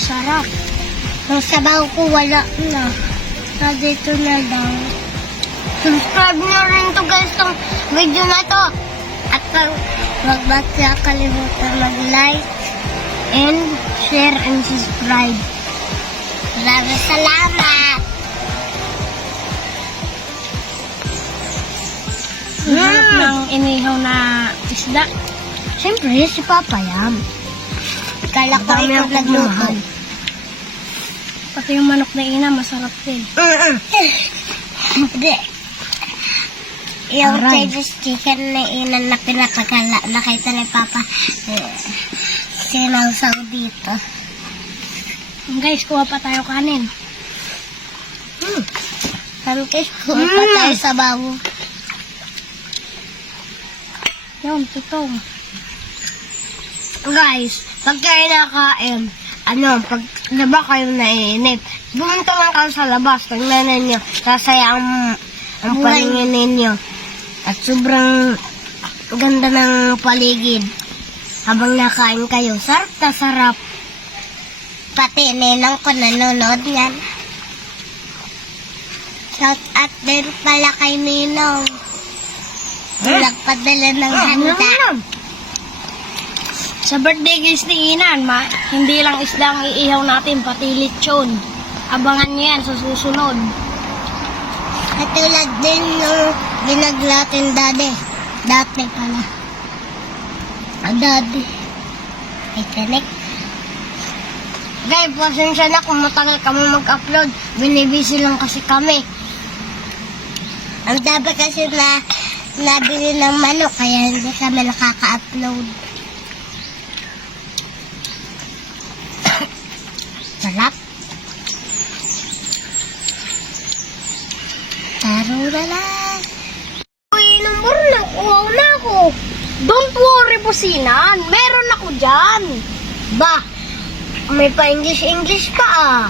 Sarap. Yung sabaw ko wala na. Dito na lang. Subscribe nyo rin to guys tong video na to. At huwag ba siya kalimutan mag-like and share and subscribe. Maraming salamat. Sarap ng inihaw na isda. Siyempre, si Papa yan. Kala ko ikaw nagluto. Pati yung manok na ina, masarap din. Hindi. Yung Aray. Chinese chicken na inan na pinapagala, nakita ni Papa, sinawsaw dito. Guys, kuha pa tayo kanin. Pancake, kuha pa tayo sa bawo. Yun, tutong. Guys, pag kayo nakain, pag diba kayo naiinip, bumunta lang kayo sa labas, tingnan ninyo, sasaya ang paningin ninyo. At sobrang ganda ng paligid. Habang nakain kayo, sarap na sarap. Pati ninang ko nanonood yan. Shout out din pala kay Ninong. Nagpadala ng handa. Sa birthday guys ni Inan, hindi lang isda ang iihaw natin, pati lechon. Abangan nyo yan sa susunod. Katulad din yung ginaglatin dati. Dati pala. Dati. Ay, connect. Guys, pasensya na kung matagal kami mag-upload. Binibisi lang kasi kami. Ang dami kasi na nabili ng manok, kaya hindi kami nakaka-upload. Sarap. Tarurala. Uy, number na. Kuhaw na ako. Don't worry po, Sinan. Meron ako dyan. Ba, may pa-English pa ah.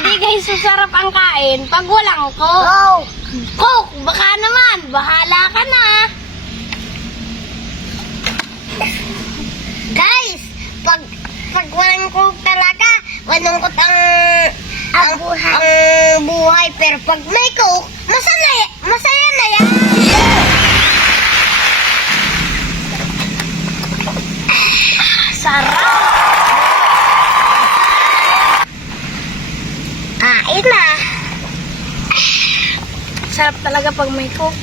Hindi guys, sasarap ang kain pag walang coke. Oh. Coke, baka naman. Bahala ka na. Guys, pag walang coke talaga, malungkot ang buhay. Pero pag may coke, masaya na yan. Sarap. Kain na. Sarap talaga pag may coke.